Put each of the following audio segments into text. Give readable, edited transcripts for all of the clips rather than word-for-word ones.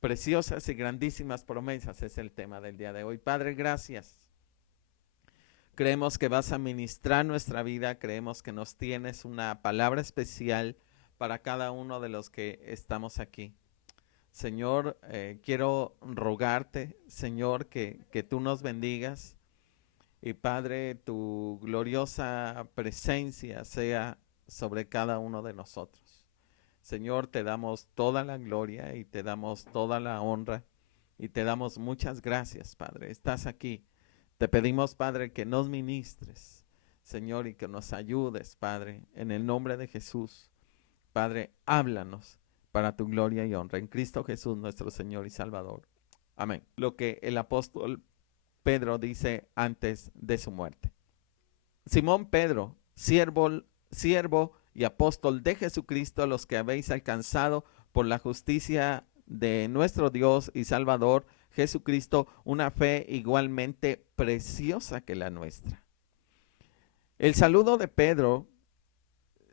Preciosas y grandísimas promesas es el tema del día de hoy. Padre, gracias. Creemos que vas a ministrar nuestra vida, creemos que nos tienes una palabra especial para cada uno de los que estamos aquí. Señor, quiero rogarte, Señor, que tú nos bendigas y Padre, tu gloriosa presencia sea sobre cada uno de nosotros. Señor, te damos toda la gloria y te damos toda la honra y te damos muchas gracias, Padre. Estás aquí. Te pedimos, Padre, que nos ministres, Señor, y que nos ayudes, Padre, en el nombre de Jesús. Padre, háblanos para tu gloria y honra. En Cristo Jesús, nuestro Señor y Salvador. Amén. Lo que el apóstol Pedro dice antes de su muerte. Simón Pedro, siervo y apóstol de Jesucristo, los que habéis alcanzado por la justicia de nuestro Dios y Salvador Jesucristo, una fe igualmente preciosa que la nuestra. El saludo de Pedro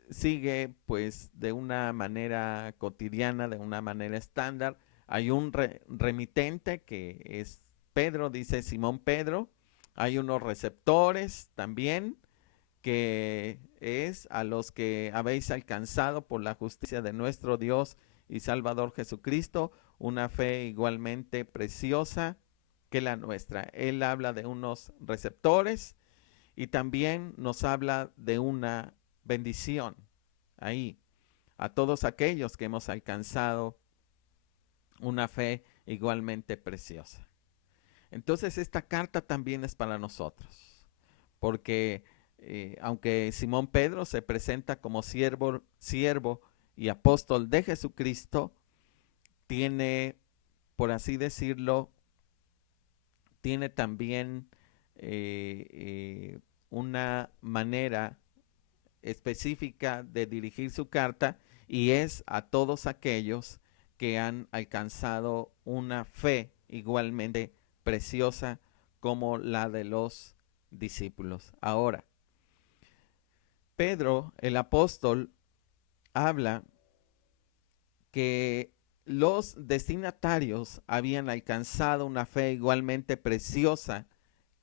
sigue pues de una manera cotidiana, de una manera estándar. Hay un remitente que es Pedro, dice Simón Pedro. Hay unos receptores también, que es a los que habéis alcanzado por la justicia de nuestro Dios y Salvador Jesucristo, una fe igualmente preciosa que la nuestra. Él habla de unos receptores y también nos habla de una bendición ahí, a todos aquellos que hemos alcanzado una fe igualmente preciosa. Entonces esta carta también es para nosotros, porque aunque Simón Pedro se presenta como siervo y apóstol de Jesucristo, tiene, por así decirlo, tiene también una manera específica de dirigir su carta, y es a todos aquellos que han alcanzado una fe igualmente preciosa como la de los discípulos. Ahora, Pedro, el apóstol, habla que los destinatarios habían alcanzado una fe igualmente preciosa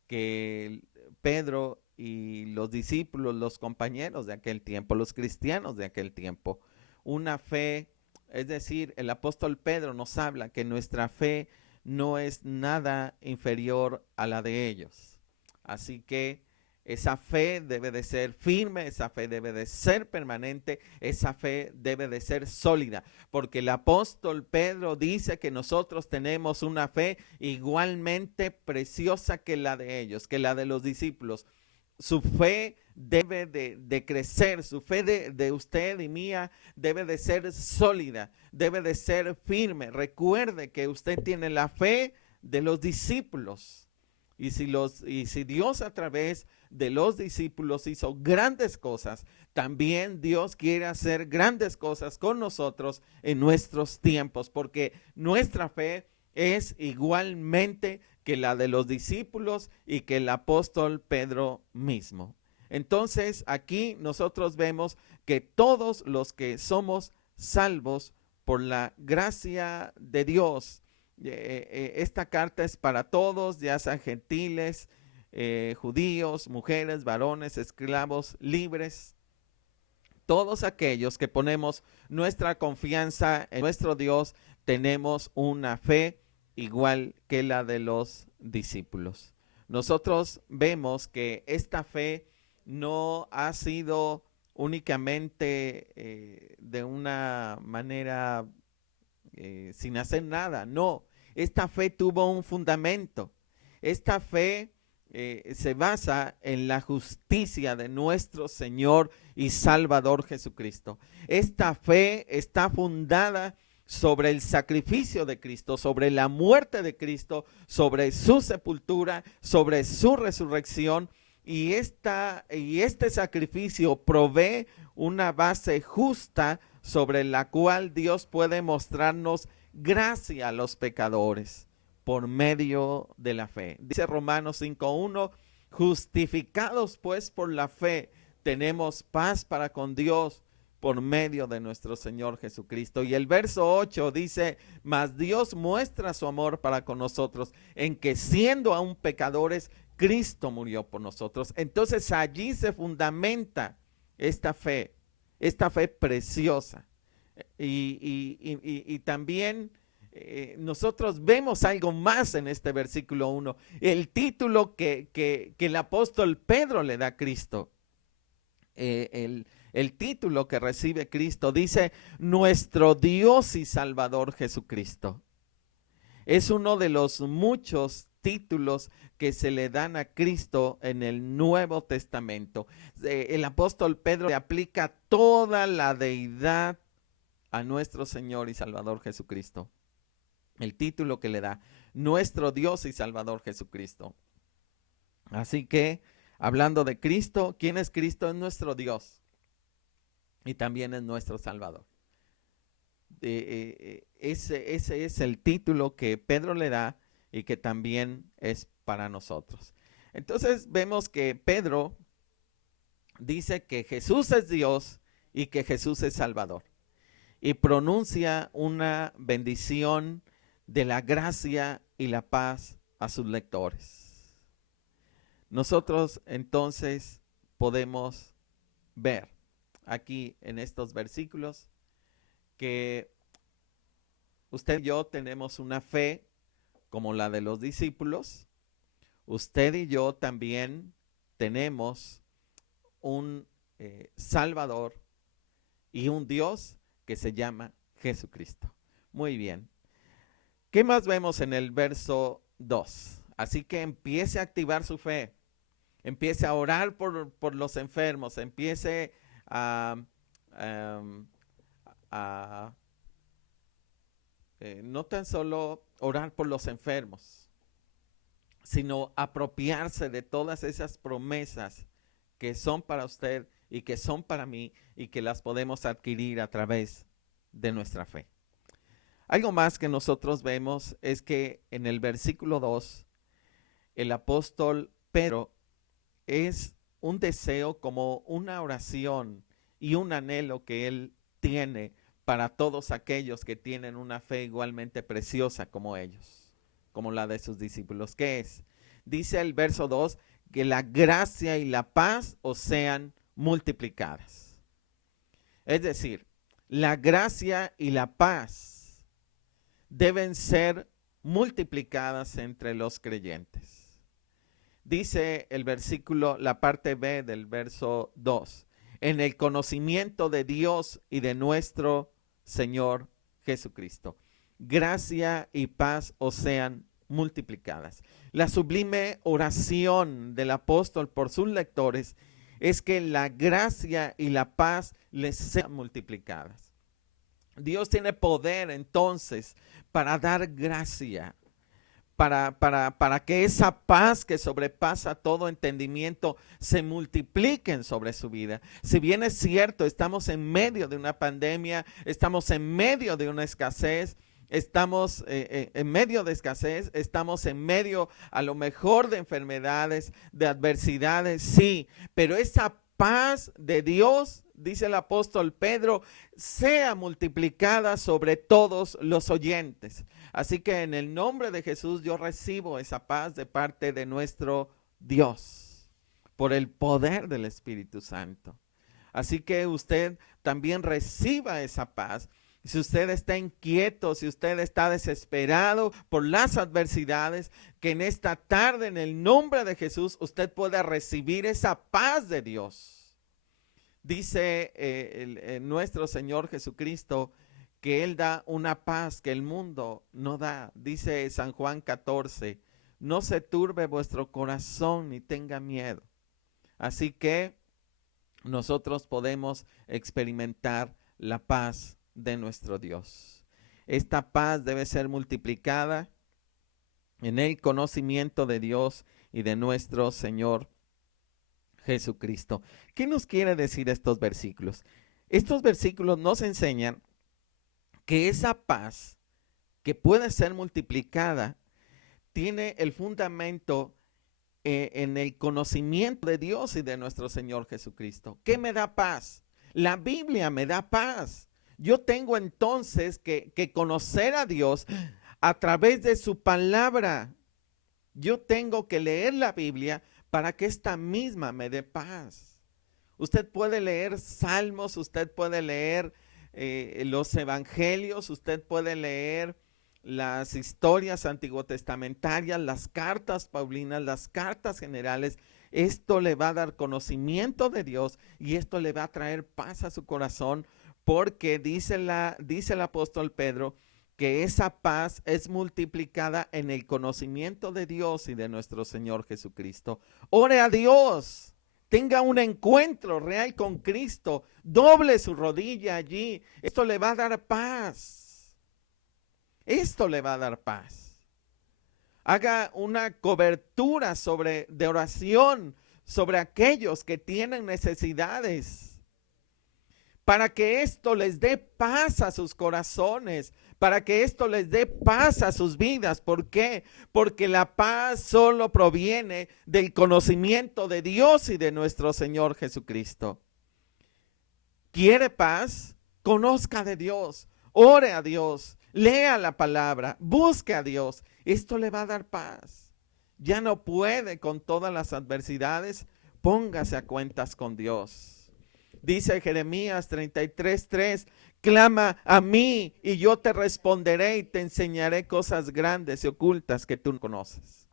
que Pedro y los discípulos, los compañeros de aquel tiempo, los cristianos de aquel tiempo. Una fe, es decir, el apóstol Pedro nos habla que nuestra fe no es nada inferior a la de ellos. Así que esa fe debe de ser firme, esa fe debe de ser permanente, esa fe debe de ser sólida, porque el apóstol Pedro dice que nosotros tenemos una fe igualmente preciosa que la de ellos, que la de los discípulos. Su fe debe de crecer, su fe de usted y mía debe de ser sólida, debe de ser firme. Recuerde que usted tiene la fe de los discípulos. Y si Dios a través de los discípulos hizo grandes cosas, también Dios quiere hacer grandes cosas con nosotros en nuestros tiempos, porque nuestra fe es igualmente que la de los discípulos y que el apóstol Pedro mismo. Entonces aquí nosotros vemos que todos los que somos salvos por la gracia de Dios, esta carta es para todos, ya sean gentiles, judíos, mujeres, varones, esclavos, libres. Todos aquellos que ponemos nuestra confianza en nuestro Dios, tenemos una fe igual que la de los discípulos. Nosotros vemos que esta fe no ha sido únicamente de una manera sin hacer nada. No, esta fe tuvo un fundamento. Esta fe se basa en la justicia de nuestro Señor y Salvador Jesucristo. Esta fe está fundada sobre el sacrificio de Cristo, sobre la muerte de Cristo, sobre su sepultura, sobre su resurrección, y este sacrificio provee una base justa sobre la cual Dios puede mostrarnos gracia a los pecadores por medio de la fe. Dice Romanos 5:1, justificados pues por la fe, tenemos paz para con Dios por medio de nuestro Señor Jesucristo. Y el verso 8 dice, mas Dios muestra su amor para con nosotros, en que siendo aún pecadores, Cristo murió por nosotros. Entonces allí se fundamenta esta fe preciosa. Y también nosotros vemos algo más en este versículo 1, el título que el apóstol Pedro le da a Cristo. El título que recibe Cristo dice, nuestro Dios y Salvador Jesucristo. Es uno de los muchos títulos que se le dan a Cristo en el Nuevo Testamento. El apóstol Pedro le aplica toda la deidad a nuestro Señor y Salvador Jesucristo. El título que le da, nuestro Dios y Salvador Jesucristo. Así que, hablando de Cristo, ¿quién es Cristo? Es nuestro Dios y también es nuestro Salvador. Ese es el título que Pedro le da y que también es para nosotros. Entonces vemos que Pedro dice que Jesús es Dios y que Jesús es Salvador. Y pronuncia una bendición de la gracia y la paz a sus lectores. Nosotros entonces podemos ver aquí en estos versículos que usted y yo tenemos una fe como la de los discípulos. Usted y yo también tenemos un Salvador y un Dios que se llama Jesucristo. Muy bien. ¿Qué más vemos en el verso 2? Así que empiece a activar su fe. Empiece a orar por los enfermos. Empiece no tan solo orar por los enfermos, sino apropiarse de todas esas promesas que son para usted y que son para mí y que las podemos adquirir a través de nuestra fe. Algo más que nosotros vemos es que en el versículo 2, el apóstol Pedro es un deseo como una oración y un anhelo que él tiene para todos aquellos que tienen una fe igualmente preciosa como ellos, como la de sus discípulos. ¿Qué es? Dice el verso 2, que la gracia y la paz os sean multiplicadas. Es decir, la gracia y la paz deben ser multiplicadas entre los creyentes. Dice el versículo, la parte B del verso 2, en el conocimiento de Dios y de nuestro Señor Jesucristo. Gracia y paz os sean multiplicadas. La sublime oración del apóstol por sus lectores es que la gracia y la paz les sean multiplicadas. Dios tiene poder entonces para dar gracia, para que esa paz que sobrepasa todo entendimiento se multipliquen sobre su vida. Si bien es cierto, estamos en medio de una pandemia, estamos en medio de una escasez, estamos en medio de escasez, estamos en medio a lo mejor de enfermedades, de adversidades, sí, pero esa paz de Dios, dice el apóstol Pedro, sea multiplicada sobre todos los oyentes. Así que en el nombre de Jesús yo recibo esa paz de parte de nuestro Dios por el poder del Espíritu Santo. Así que usted también reciba esa paz. Si usted está inquieto, si usted está desesperado por las adversidades, que en esta tarde en el nombre de Jesús usted pueda recibir esa paz de Dios. Dice nuestro Señor Jesucristo que Él da una paz que el mundo no da. Dice San Juan 14, no se turbe vuestro corazón ni tenga miedo. Así que nosotros podemos experimentar la paz de nuestro Dios. Esta paz debe ser multiplicada en el conocimiento de Dios y de nuestro Señor Jesucristo. ¿Qué nos quiere decir estos versículos? Estos versículos nos enseñan que esa paz que puede ser multiplicada tiene el fundamento en el conocimiento de Dios y de nuestro Señor Jesucristo. ¿Qué me da paz? La Biblia me da paz. Yo tengo entonces que conocer a Dios a través de su palabra. Yo tengo que leer la Biblia para que esta misma me dé paz. Usted puede leer salmos, usted puede leer los evangelios, usted puede leer las historias antiguotestamentarias, las cartas paulinas, las cartas generales. Esto le va a dar conocimiento de Dios y esto le va a traer paz a su corazón, porque dice el apóstol Pedro que esa paz es multiplicada en el conocimiento de Dios y de nuestro Señor Jesucristo. Ore a Dios, tenga un encuentro real con Cristo, doble su rodilla allí. Esto le va a dar paz. Esto le va a dar paz. Haga una cobertura de oración sobre aquellos que tienen necesidades, para que esto les dé paz a sus corazones, para que esto les dé paz a sus vidas. ¿Por qué? Porque la paz solo proviene del conocimiento de Dios y de nuestro Señor Jesucristo. ¿Quiere paz? Conozca de Dios, ore a Dios, lea la palabra, busque a Dios. Esto le va a dar paz. Ya no puede con todas las adversidades, póngase a cuentas con Dios. Dice Jeremías 33:3, clama a mí y yo te responderé y te enseñaré cosas grandes y ocultas que tú no conoces.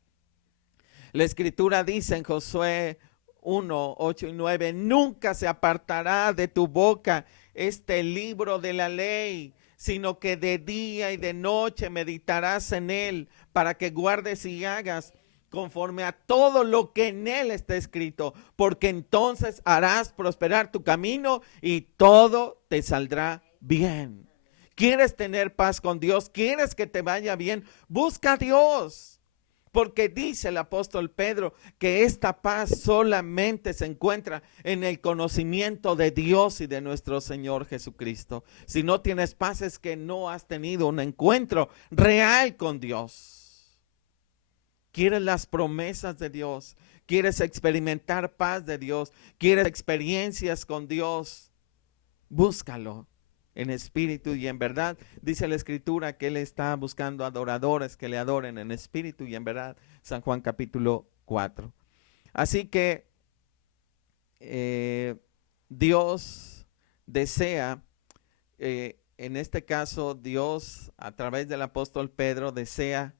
La escritura dice en Josué 1:8-9, nunca se apartará de tu boca este libro de la ley, sino que de día y de noche meditarás en él, para que guardes y hagas conforme a todo lo que en él está escrito, porque entonces harás prosperar tu camino y todo te saldrá bien. ¿Quieres tener paz con Dios? ¿Quieres que te vaya bien? Busca a Dios, porque dice el apóstol Pedro que esta paz solamente se encuentra en el conocimiento de Dios y de nuestro Señor Jesucristo. Si no tienes paz, es que no has tenido un encuentro real con Dios. ¿Quieres las promesas de Dios? ¿Quieres experimentar paz de Dios? ¿Quieres experiencias con Dios? Búscalo en espíritu y en verdad. Dice la escritura que Él está buscando adoradores que le adoren en espíritu y en verdad. San Juan capítulo 4. Así que Dios desea, en este caso Dios a través del apóstol Pedro desea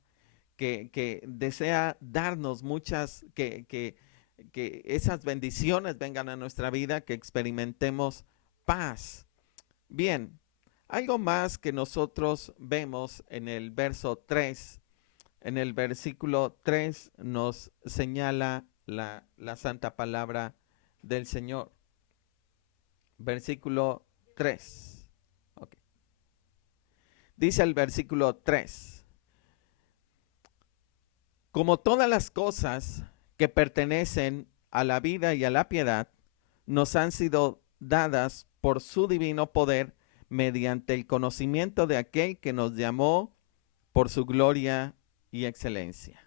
que desea darnos muchas, que esas bendiciones vengan a nuestra vida, que experimentemos paz. Bien, algo más que nosotros vemos en el verso 3, en el versículo 3 nos señala la santa palabra del Señor. Versículo 3. Okay. Dice el versículo 3. Como todas las cosas que pertenecen a la vida y a la piedad, nos han sido dadas por su divino poder mediante el conocimiento de aquel que nos llamó por su gloria y excelencia.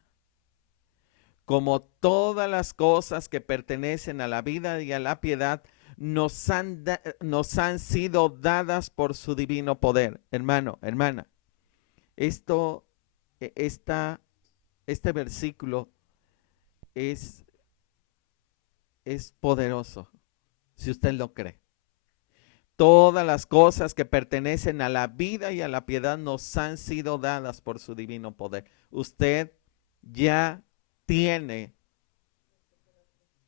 Como todas las cosas que pertenecen a la vida y a la piedad, nos han sido dadas por su divino poder. Hermano, hermana, este versículo es poderoso, si usted lo cree. Todas las cosas que pertenecen a la vida y a la piedad nos han sido dadas por su divino poder. Usted ya tiene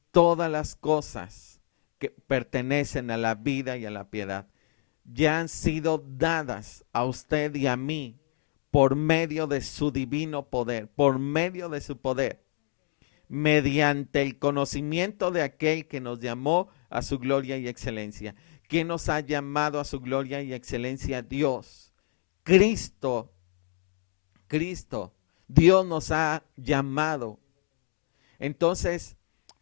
todas las cosas que pertenecen a la vida y a la piedad. Ya han sido dadas a usted y a mí por medio de su divino poder, por medio de su poder, mediante el conocimiento de aquel que nos llamó a su gloria y excelencia. ¿Quién nos ha llamado a su gloria y excelencia? Dios. Cristo. Dios nos ha llamado. Entonces,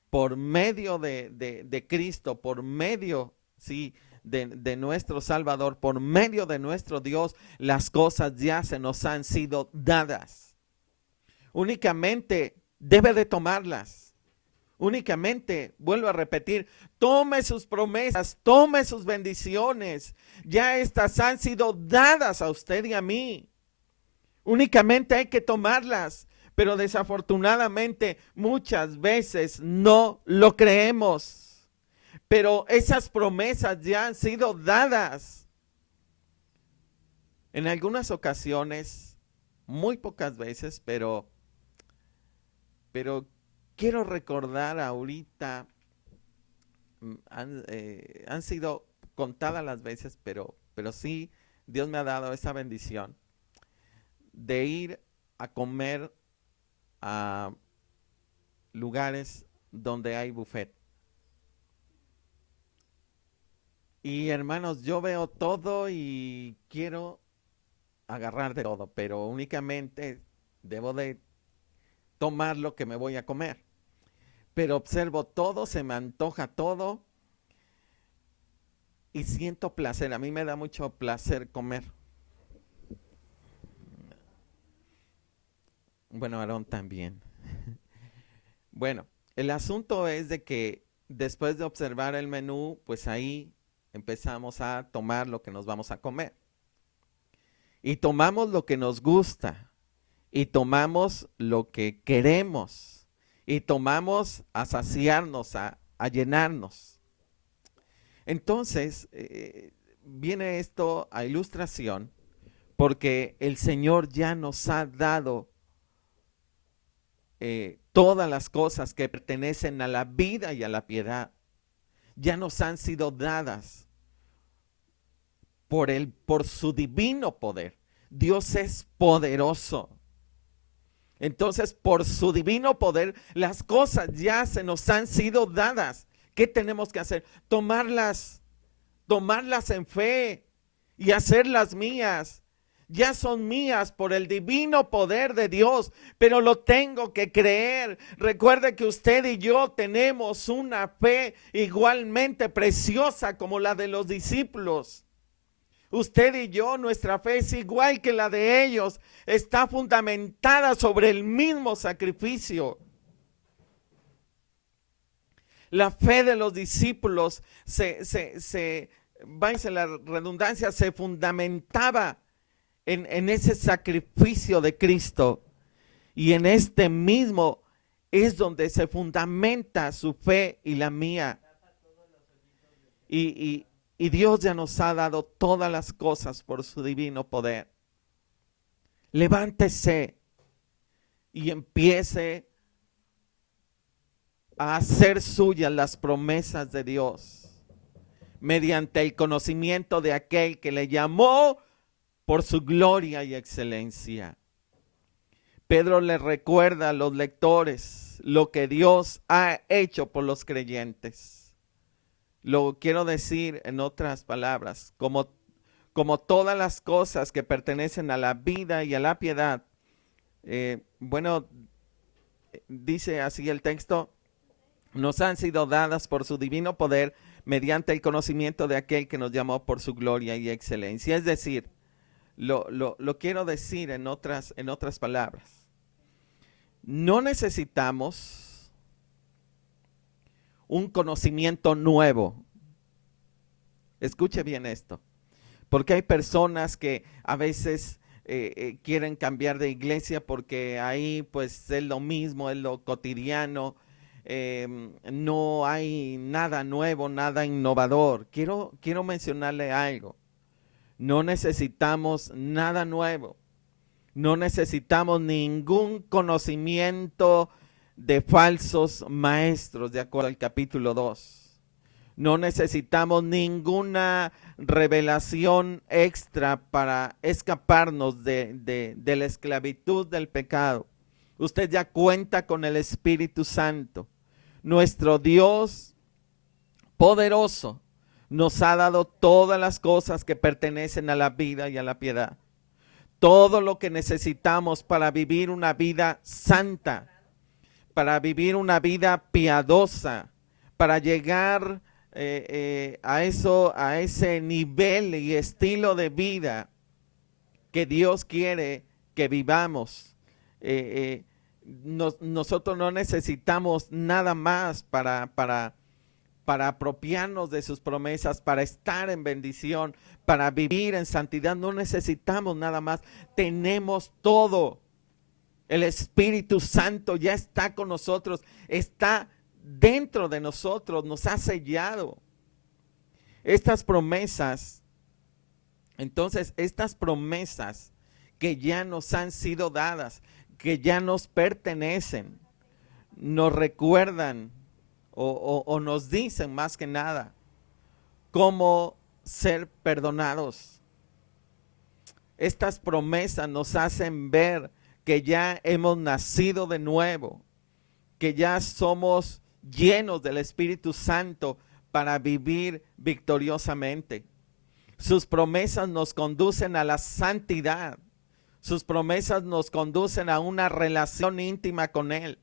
por medio de Cristo, por medio, sí, de nuestro Salvador, por medio de nuestro Dios, las cosas ya se nos han sido dadas. Únicamente debe de tomarlas. Únicamente, vuelvo a repetir, tome sus promesas, tome sus bendiciones. Ya estas han sido dadas a usted y a mí. Únicamente hay que tomarlas, pero desafortunadamente muchas veces no lo creemos. Pero esas promesas ya han sido dadas. En algunas ocasiones, muy pocas veces, pero quiero recordar ahorita, han sido contadas las veces, pero sí, Dios me ha dado esa bendición de ir a comer a lugares donde hay buffet. Y hermanos, yo veo todo y quiero agarrar de todo, pero únicamente debo de tomar lo que me voy a comer. Pero observo todo, se me antoja todo y siento placer. A mí me da mucho placer comer. Bueno, Aarón también. Bueno, el asunto es de que después de observar el menú, pues ahí empezamos a tomar lo que nos vamos a comer. Y tomamos lo que nos gusta. Y tomamos lo que queremos. Y tomamos a saciarnos, a llenarnos. Entonces, viene esto a ilustración porque el Señor ya nos ha dado todas las cosas que pertenecen a la vida y a la piedad. Ya nos han sido dadas por su divino poder. Dios es poderoso. Entonces, por su divino poder, las cosas ya se nos han sido dadas. ¿Qué tenemos que hacer? Tomarlas en fe y hacerlas mías. Ya son mías por el divino poder de Dios, pero lo tengo que creer. Recuerde que usted y yo tenemos una fe igualmente preciosa como la de los discípulos. Usted y yo, nuestra fe es igual que la de ellos. Está fundamentada sobre el mismo sacrificio. La fe de los discípulos váyanse la redundancia, se fundamentaba en ese sacrificio de Cristo. Y en este mismo es donde se fundamenta su fe y la mía. Y Dios ya nos ha dado todas las cosas por su divino poder. Levántese y empiece a hacer suyas las promesas de Dios mediante el conocimiento de aquel que le llamó por su gloria y excelencia. Pedro le recuerda a los lectores lo que Dios ha hecho por los creyentes. Lo quiero decir en otras palabras, como todas las cosas que pertenecen a la vida y a la piedad. Dice así el texto, nos han sido dadas por su divino poder mediante el conocimiento de aquel que nos llamó por su gloria y excelencia. Es decir, lo quiero decir en otras palabras. No necesitamos un conocimiento nuevo. Escuche bien esto, porque hay personas que a veces quieren cambiar de iglesia porque ahí pues es lo mismo, es lo cotidiano, no hay nada nuevo, nada innovador. Quiero mencionarle algo. No necesitamos nada nuevo. No necesitamos ningún conocimiento de falsos maestros, de acuerdo al capítulo 2. No necesitamos ninguna revelación extra para escaparnos de la esclavitud del pecado. Usted ya cuenta con el Espíritu Santo. Nuestro Dios poderoso nos ha dado todas las cosas que pertenecen a la vida y a la piedad. Todo lo que necesitamos para vivir una vida santa, para vivir una vida piadosa, para llegar a ese nivel y estilo de vida que Dios quiere que vivamos. nosotros no necesitamos nada más para apropiarnos de sus promesas, para estar en bendición, para vivir en santidad. No necesitamos nada más. Tenemos todo. El Espíritu Santo ya está con nosotros, está dentro de nosotros, nos ha sellado. Estas promesas, entonces, estas promesas que ya nos han sido dadas, que ya nos pertenecen, nos recuerdan o nos dicen más que nada cómo ser perdonados. Estas promesas nos hacen ver que ya hemos nacido de nuevo, que ya somos llenos del Espíritu Santo para vivir victoriosamente. Sus promesas nos conducen a la santidad. Sus promesas nos conducen a una relación íntima con Él.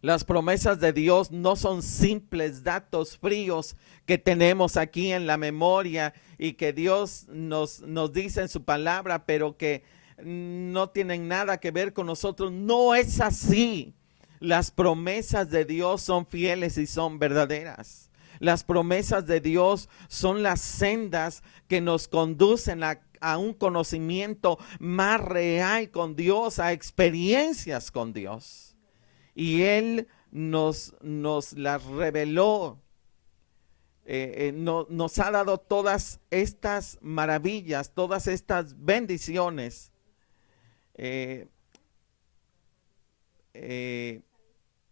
Las promesas de Dios no son simples datos fríos que tenemos aquí en la memoria y que Dios nos dice en su palabra, pero que no tienen nada que ver con nosotros. No es así. Las promesas de Dios son fieles y son verdaderas. Las promesas de Dios son las sendas que nos conducen a un conocimiento más real con Dios, a experiencias con Dios. Y Él nos las reveló, nos ha dado todas estas maravillas, todas estas bendiciones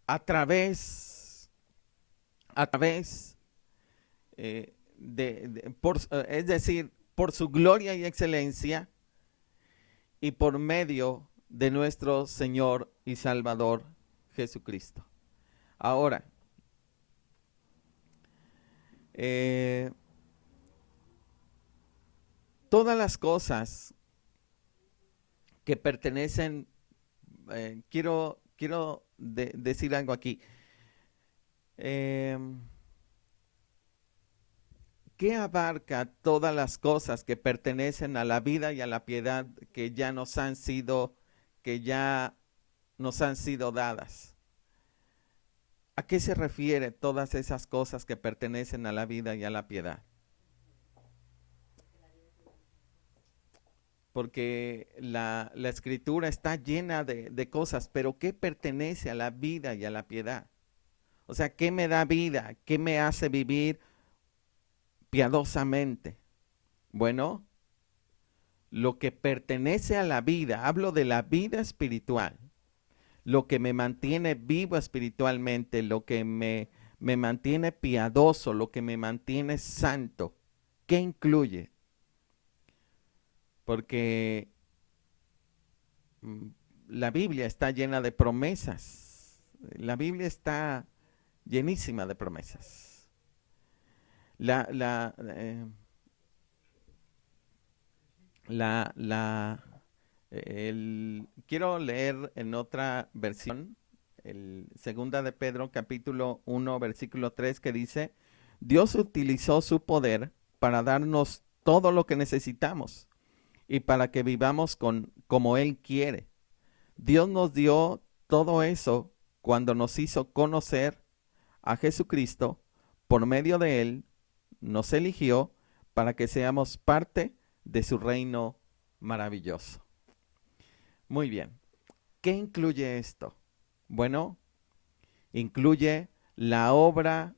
a través es decir, por su gloria y excelencia y por medio de nuestro Señor y Salvador Jesucristo. Ahora, todas las cosas que pertenecen, quiero decir algo aquí. ¿Qué abarca todas las cosas que pertenecen a la vida y a la piedad que ya nos han sido dadas? ¿A qué se refiere todas esas cosas que pertenecen a la vida y a la piedad? Porque la escritura está llena de cosas, pero ¿qué pertenece a la vida y a la piedad? O sea, ¿qué me da vida? ¿Qué me hace vivir piadosamente? Bueno, lo que pertenece a la vida, hablo de la vida espiritual, lo que me mantiene vivo espiritualmente, lo que me mantiene piadoso, lo que me mantiene santo. ¿Qué incluye? Porque la Biblia está llena de promesas. La Biblia está llenísima de promesas. Quiero leer en otra versión, el segunda de Pedro, capítulo 1, versículo 3, que dice: Dios utilizó su poder para darnos todo lo que necesitamos y para que vivamos como Él quiere. Dios nos dio todo eso cuando nos hizo conocer a Jesucristo. Por medio de Él nos eligió para que seamos parte de su reino maravilloso. Muy bien. ¿Qué incluye esto? Bueno, incluye la obra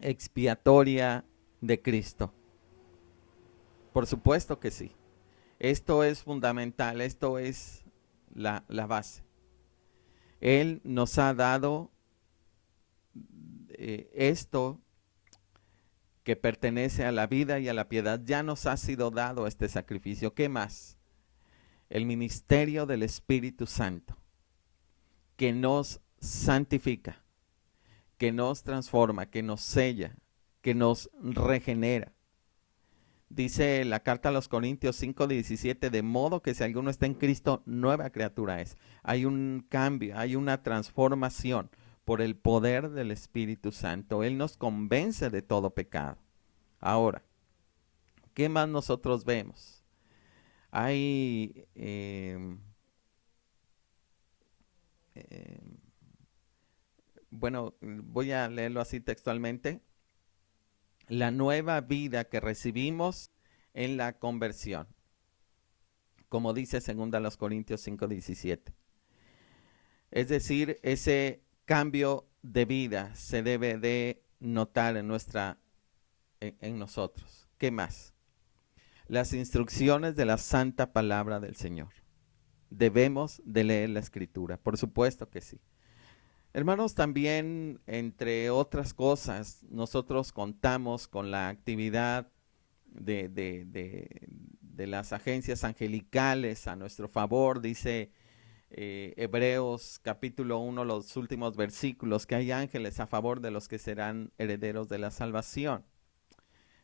expiatoria de Cristo. Por supuesto que sí. Esto es fundamental, esto es la base. Él nos ha dado esto que pertenece a la vida y a la piedad. Ya nos ha sido dado este sacrificio. ¿Qué más? El ministerio del Espíritu Santo, que nos santifica, que nos transforma, que nos sella, que nos regenera. Dice la carta a los Corintios 5:17, de modo que si alguno está en Cristo, nueva criatura es. Hay un cambio, hay una transformación por el poder del Espíritu Santo. Él nos convence de todo pecado. Ahora, ¿qué más nosotros vemos? hay, bueno, voy a leerlo así textualmente, la nueva vida que recibimos en la conversión, como dice 2 Corintios 5:17. Es decir, ese cambio de vida se debe de notar en nosotros. ¿Qué más? Las instrucciones de la santa palabra del Señor. Debemos de leer la Escritura, por supuesto que sí. Hermanos, también, entre otras cosas, nosotros contamos con la actividad de las agencias angelicales a nuestro favor. Dice Hebreos capítulo 1, los últimos versículos, que hay ángeles a favor de los que serán herederos de la salvación.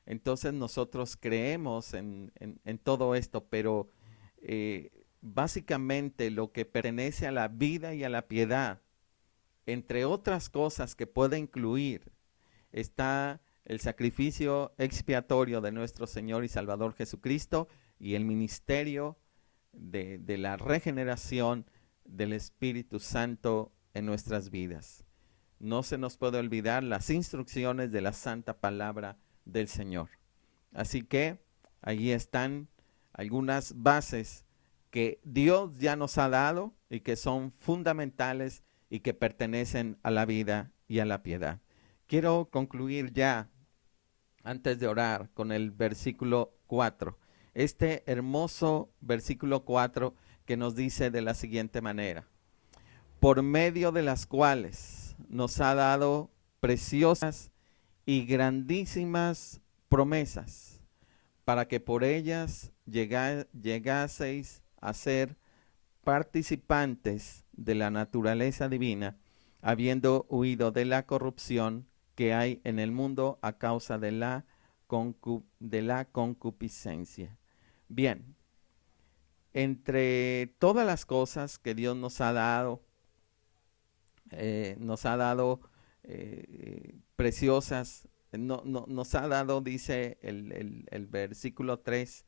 Entonces nosotros creemos en todo esto, pero básicamente lo que pertenece a la vida y a la piedad, entre otras cosas que puede incluir, está el sacrificio expiatorio de nuestro Señor y Salvador Jesucristo y el ministerio de la regeneración del Espíritu Santo en nuestras vidas. No se nos puede olvidar las instrucciones de la santa palabra del Señor. Así que allí están algunas bases que Dios ya nos ha dado y que son fundamentales y que pertenecen a la vida y a la piedad. Quiero concluir ya, antes de orar, con el versículo 4. Este hermoso versículo 4 que nos dice de la siguiente manera: por medio de las cuales nos ha dado preciosas y grandísimas promesas, para que por ellas llegaseis a ser participantes de la naturaleza divina, habiendo huido de la corrupción que hay en el mundo a causa de la concupiscencia. Bien, entre todas las cosas que Dios nos ha dado preciosas, nos ha dado, dice el versículo 3,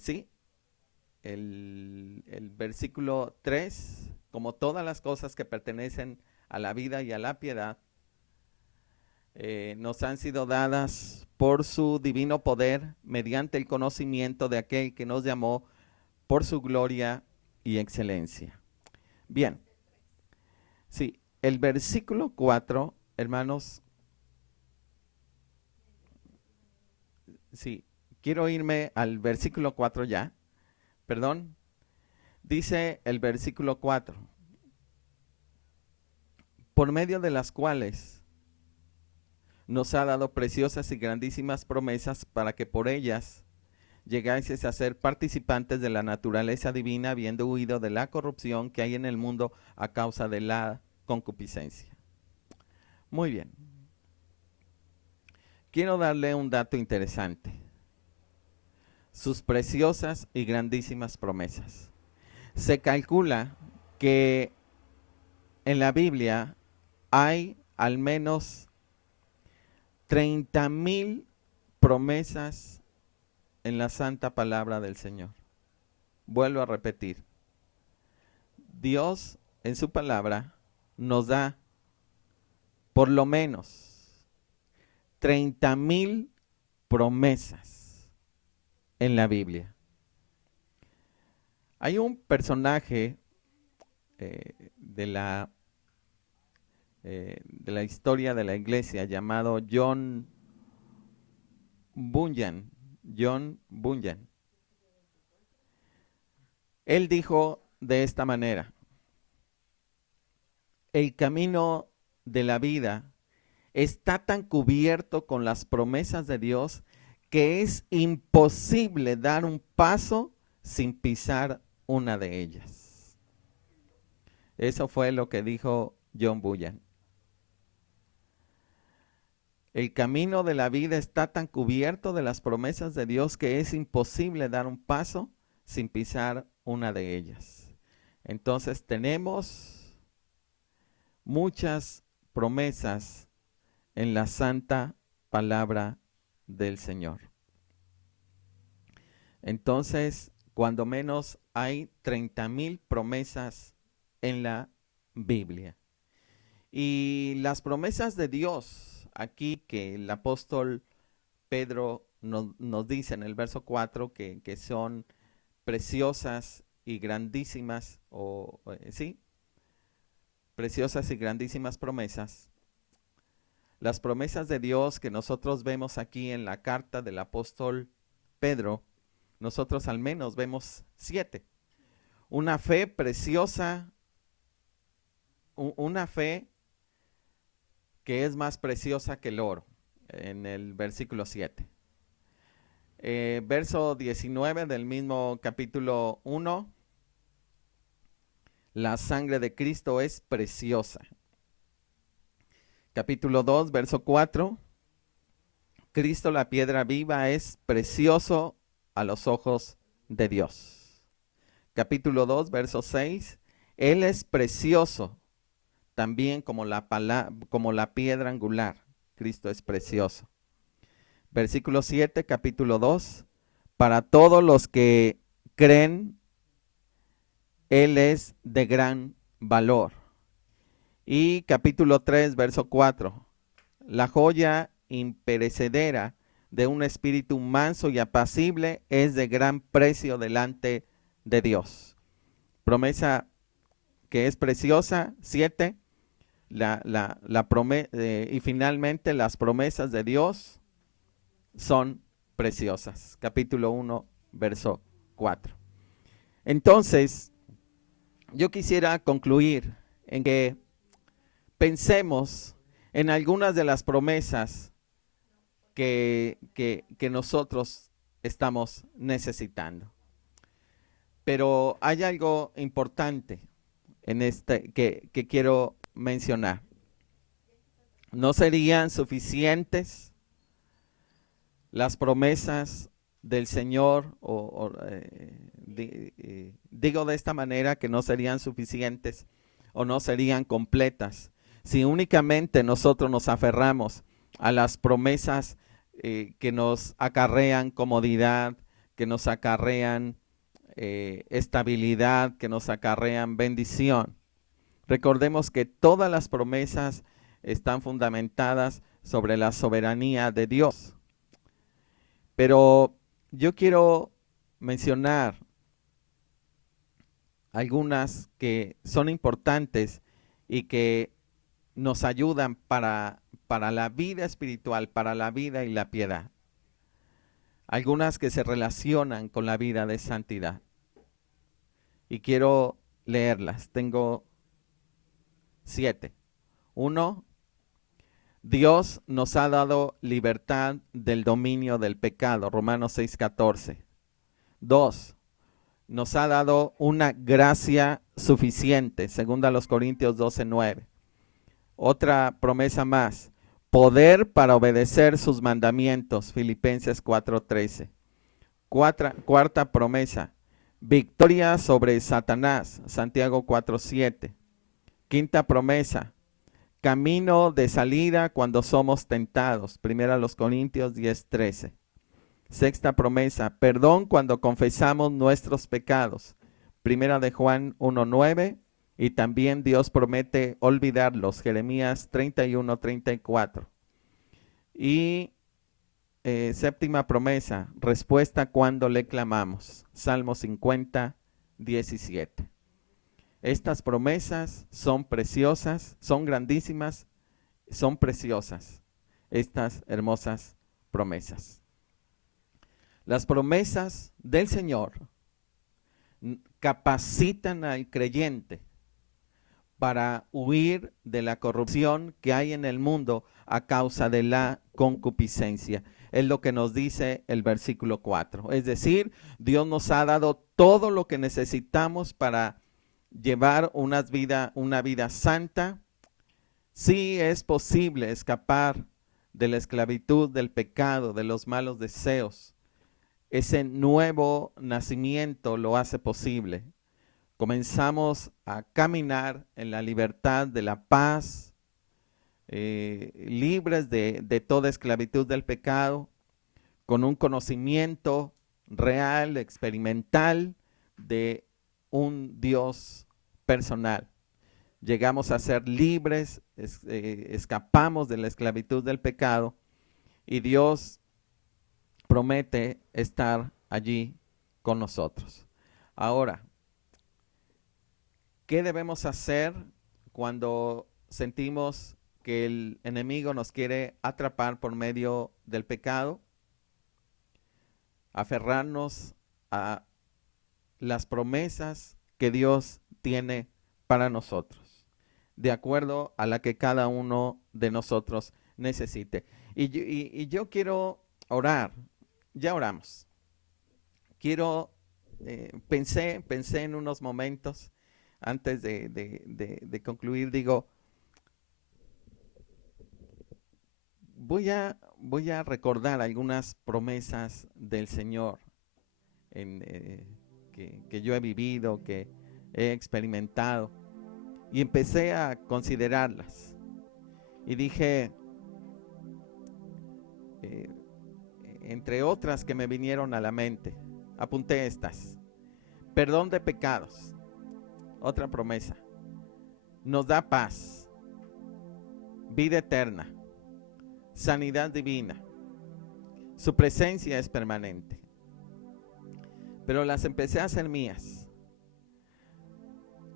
sí, el versículo 3, como todas las cosas que pertenecen a la vida y a la piedad, nos han sido dadas por su divino poder, mediante el conocimiento de aquel que nos llamó por su gloria y excelencia. Bien, sí, el versículo 4, hermanos, sí, quiero irme al versículo 4 ya, perdón. Dice el versículo 4, por medio de las cuales nos ha dado preciosas y grandísimas promesas, para que por ellas llegáis a ser participantes de la naturaleza divina, habiendo huido de la corrupción que hay en el mundo a causa de la concupiscencia. Muy bien. Quiero darle un dato interesante. Sus preciosas y grandísimas promesas. Se calcula que en la Biblia hay al menos 30,000 promesas en la santa palabra del Señor. Vuelvo a repetir. Dios en su palabra nos da por lo menos 30,000 promesas en la Biblia. Hay un personaje de la historia de la iglesia llamado John Bunyan. Él dijo de esta manera: el camino de la vida está tan cubierto con las promesas de Dios que es imposible dar un paso sin pisar una de ellas. Eso fue lo que dijo John Bunyan. El camino de la vida está tan cubierto de las promesas de Dios que es imposible dar un paso sin pisar una de ellas. Entonces tenemos muchas promesas en la santa palabra del Señor. Entonces, cuando menos hay 30,000 promesas en la Biblia. Y las promesas de Dios, aquí que el apóstol Pedro nos dice en el verso 4 que son preciosas y grandísimas, sí, preciosas y grandísimas promesas. Las promesas de Dios que nosotros vemos aquí en la carta del apóstol Pedro, nosotros al menos vemos 7. Una fe preciosa, una fe que es más preciosa que el oro, en el versículo 7. Verso 19 del mismo capítulo 1, la sangre de Cristo es preciosa. Capítulo 2, verso 4, Cristo la piedra viva es precioso a los ojos de Dios. Capítulo 2, verso 6, Él es precioso también como la piedra angular. Cristo es precioso. Versículo 7, capítulo 2, para todos los que creen, Él es de gran valor. Y capítulo 3, verso 4, la joya imperecedera de un espíritu manso y apacible es de gran precio delante de Dios. Promesa que es preciosa, 7, y finalmente las promesas de Dios son preciosas. Capítulo 1, verso 4. Entonces, yo quisiera concluir en que pensemos en algunas de las promesas que nosotros estamos necesitando. Pero hay algo importante en que quiero mencionar. No serían suficientes las promesas del Señor, digo de esta manera que no serían suficientes o no serían completas si únicamente nosotros nos aferramos a las promesas que nos acarrean comodidad, que nos acarrean estabilidad, que nos acarrean bendición. Recordemos que todas las promesas están fundamentadas sobre la soberanía de Dios. Pero yo quiero mencionar algunas que son importantes y que nos ayudan para la vida espiritual, para la vida y la piedad. Algunas que se relacionan con la vida de santidad. Y quiero leerlas. Tengo 7. 1. Dios nos ha dado libertad del dominio del pecado. Romanos 6:14. 2. Nos ha dado una gracia suficiente. Segunda a los Corintios 12:9. Otra promesa más. Poder para obedecer sus mandamientos. Filipenses 4:13. Cuarta promesa. Victoria sobre Satanás. Santiago 4:7. Quinta promesa. Camino de salida cuando somos tentados. Primera a los Corintios 10:13. Sexta promesa. Perdón cuando confesamos nuestros pecados. Primera de Juan 1:9. Y también Dios promete olvidarlos. Jeremías 31:34. Y séptima promesa. Respuesta cuando le clamamos. Salmo 50:17. Estas promesas son preciosas, son grandísimas, son preciosas. Estas hermosas promesas. Las promesas del Señor capacitan al creyente para huir de la corrupción que hay en el mundo a causa de la concupiscencia. Es lo que nos dice el versículo 4. Es decir, Dios nos ha dado todo lo que necesitamos para llevar una vida santa. Sí es posible escapar de la esclavitud, del pecado, de los malos deseos. Ese nuevo nacimiento lo hace posible. Comenzamos a caminar en la libertad de la paz, libres de toda esclavitud del pecado, con un conocimiento real, experimental de un Dios personal. Llegamos a ser libres, escapamos de la esclavitud del pecado y Dios promete estar allí con nosotros. Ahora, ¿qué debemos hacer cuando sentimos que el enemigo nos quiere atrapar por medio del pecado? Aferrarnos a las promesas que Dios tiene para nosotros, de acuerdo a la que cada uno de nosotros necesite. Y yo quiero orar, ya oramos. Pensé en unos momentos antes de concluir, digo, voy a recordar algunas promesas del Señor que yo he vivido, que he experimentado, y empecé a considerarlas. Y dije, entre otras que me vinieron a la mente, apunté estas: perdón de pecados, otra promesa, nos da paz, vida eterna, sanidad divina, su presencia es permanente. Pero las empecé a hacer mías.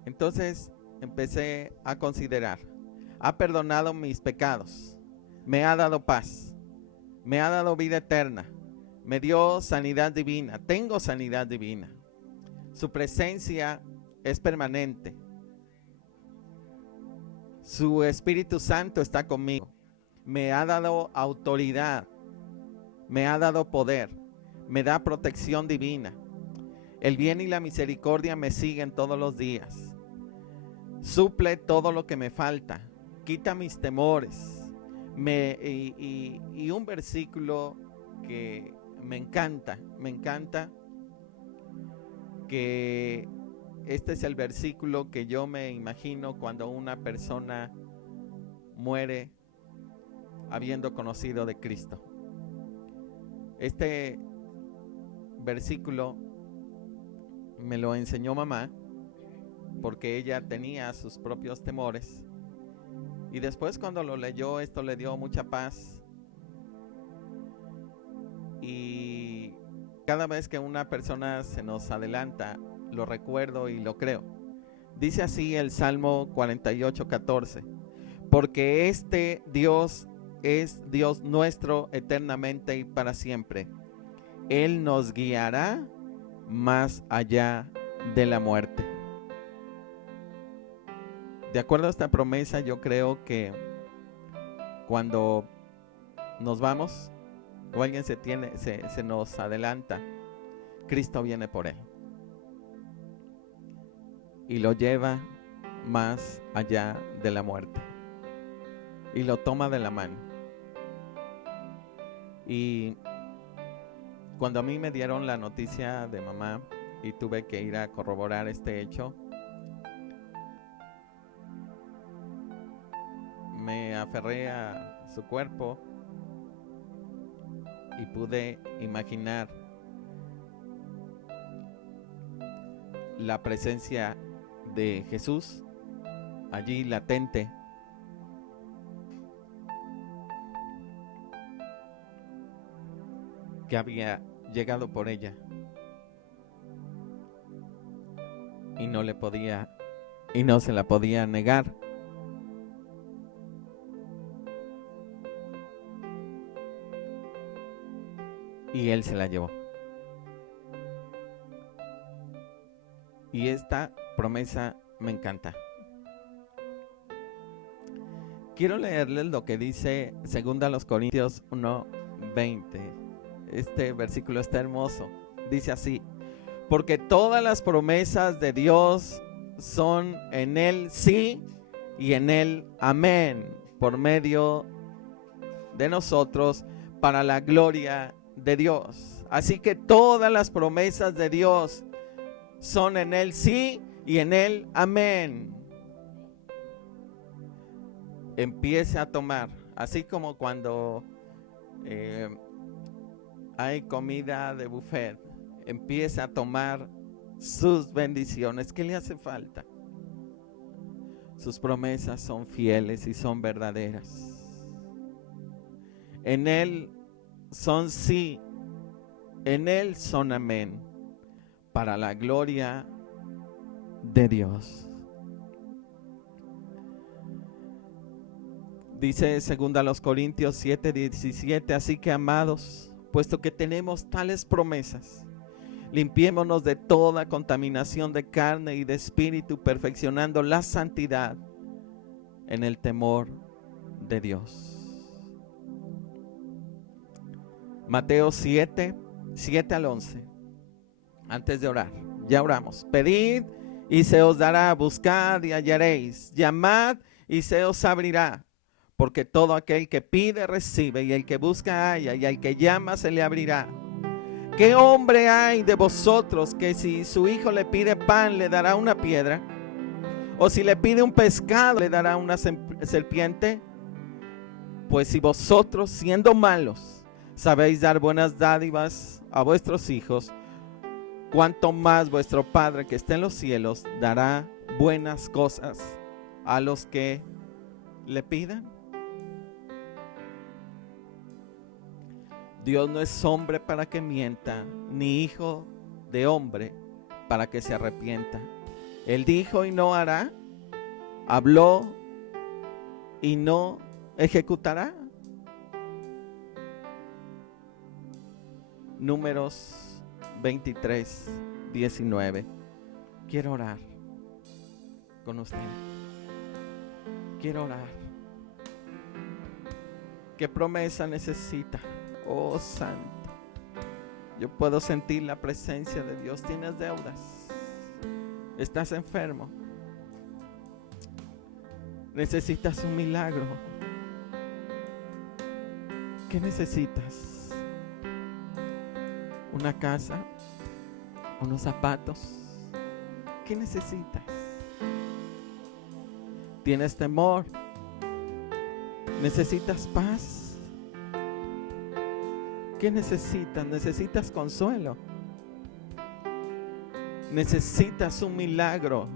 Entonces empecé a considerar: ha perdonado mis pecados, me ha dado paz, me ha dado vida eterna, me dio sanidad divina, tengo sanidad divina, su presencia es permanente, su Espíritu Santo está conmigo, me ha dado autoridad, me ha dado poder, me da protección divina, el bien y la misericordia me siguen todos los días, suple todo lo que me falta, quita mis temores. Y un versículo que me encanta, que este es el versículo que yo me imagino cuando una persona muere habiendo conocido de Cristo. Este versículo me lo enseñó mamá porque ella tenía sus propios temores. Y después cuando lo leyó, esto le dio mucha paz. Y cada vez que una persona se nos adelanta, lo recuerdo y lo creo. Dice así el Salmo 48:14: porque este Dios es Dios nuestro eternamente y para siempre. Él nos guiará más allá de la muerte. De acuerdo a esta promesa, yo creo que cuando nos vamos o alguien se nos adelanta, Cristo viene por él y lo lleva más allá de la muerte y lo toma de la mano. Y cuando a mí me dieron la noticia de mamá y tuve que ir a corroborar este hecho, me aferré a su cuerpo y pude imaginar la presencia de Jesús allí latente, que había llegado por ella y no se la podía negar. Y él se la llevó. Y esta promesa me encanta. Quiero leerles lo que dice 2 Corintios 1:20. Este versículo está hermoso. Dice así: porque todas las promesas de Dios son en él sí y en él amén, por medio de nosotros, para la gloria de Dios. Así que todas las promesas de Dios son en él sí y en él amén. empiece a tomar, así como cuando hay comida de buffet, empiece a tomar sus bendiciones. ¿Qué le hace falta? Sus promesas son fieles y son verdaderas. En Él son sí, en Él son amén, para la gloria de Dios. Dice 2 Corintios 7:17, así que amados, puesto que tenemos tales promesas, limpiémonos de toda contaminación de carne y de espíritu, perfeccionando la santidad en el temor de Dios. Mateo 7:7-11. Antes de orar, ya oramos. Pedid y se os dará, buscad y hallaréis, llamad y se os abrirá. Porque todo aquel que pide recibe, y el que busca halla, y al que llama se le abrirá. ¿Qué hombre hay de vosotros que si su hijo le pide pan le dará una piedra? ¿O si le pide un pescado le dará una serpiente? Pues si vosotros, siendo malos, sabéis dar buenas dádivas a vuestros hijos, cuánto más vuestro Padre que está en los cielos dará buenas cosas a los que le pidan. Dios no es hombre para que mienta, ni hijo de hombre para que se arrepienta. Él dijo y no hará, habló y no ejecutará. Números 23:19. Quiero orar con usted. Quiero orar. ¿Qué promesa necesita? Oh Santo, yo puedo sentir la presencia de Dios. Tienes deudas, estás enfermo, necesitas un milagro. ¿Qué necesitas? ¿Una casa? ¿Unos zapatos? ¿Qué necesitas? ¿Tienes temor? ¿Necesitas paz? ¿Qué necesitas? ¿Necesitas consuelo? ¿Necesitas un milagro?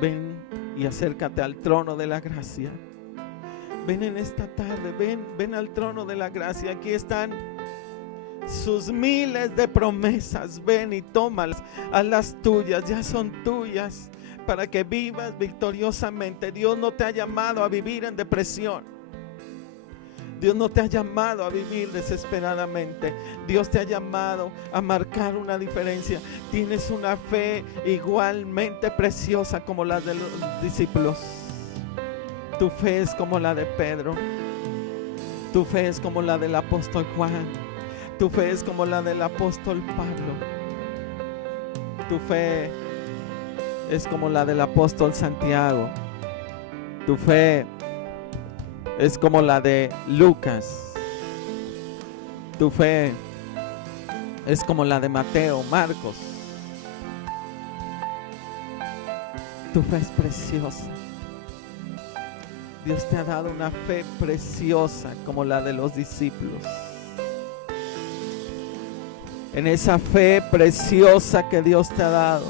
Ven y acércate al trono de la gracia. Ven en esta tarde, ven al trono de la gracia. Aquí están sus miles de promesas. Ven y tómalas, hazlas tuyas, ya son tuyas, para que vivas victoriosamente. Dios no te ha llamado a vivir en depresión. Dios no te ha llamado a vivir desesperadamente. Dios te ha llamado a marcar una diferencia. Tienes una fe igualmente preciosa como la de los discípulos. Tu fe es como la de Pedro. Tu fe es como la del apóstol Juan. Tu fe es como la del apóstol Pablo. Tu fe es como la del apóstol Santiago. Tu fe es como la de Lucas. Tu fe es como la de Mateo, Marcos. Tu fe es preciosa. Dios te ha dado una fe preciosa como la de los discípulos. En esa fe preciosa que Dios te ha dado,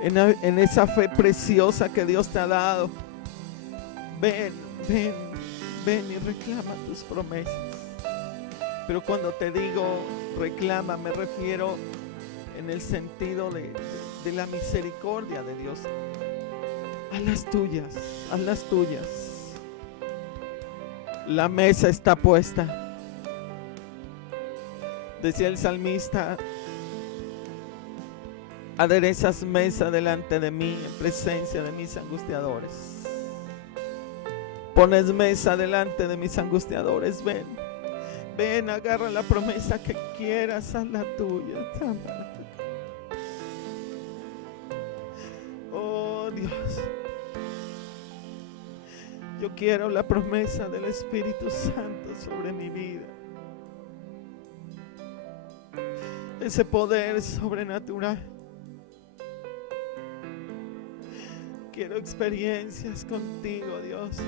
en esa fe preciosa que Dios te ha dado, ven y reclama tus promesas. Pero cuando te digo reclama, me refiero en el sentido de la misericordia de Dios. Haz las tuyas, haz las tuyas. La mesa está puesta. Decía el salmista: aderezas mesa delante de mí en presencia de mis angustiadores. Pones mesa delante de mis angustiadores. Ven, agarra la promesa que quieras, haz la tuya. Oh Dios, yo quiero la promesa del Espíritu Santo sobre mi vida. Ese poder sobrenatural. Quiero experiencias contigo, Dios.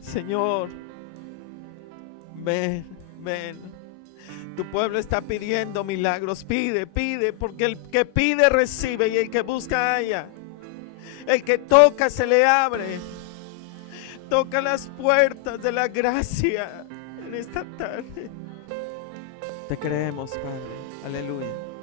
Señor, ven, ven. Tu pueblo está pidiendo milagros. Pide, pide, porque el que pide recibe y el que busca halla. El que toca se le abre. Toca las puertas de la gracia en esta tarde. Te creemos, Padre. Aleluya.